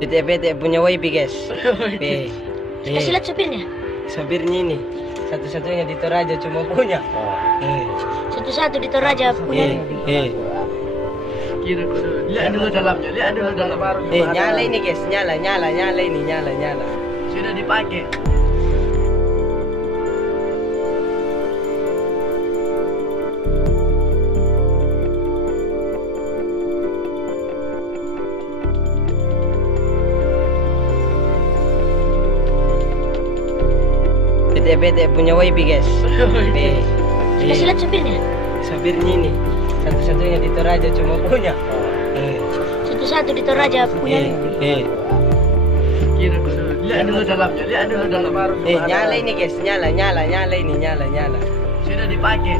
Bete punya wifi guys. Kasih lihat supirnya. Supirnya ini satu-satunya di Toraja cuma punya. Satu-satu di Toraja punya. Kira lihat dulu dalamnya, lihat dulu dalam baru. Nyala ini guys, nyala ini, nyala. Sudah dipakai. Bete punya wifi guys. Kasih lihat supirnya. Supirnya ini satu-satunya di Toraja cuma punya. Satu-satu di Toraja punya. Kira lihat dulu dalamnya, lihat dulu dalam baru. Nyala ini guys, nyala ini, nyala. Sudah dipakai.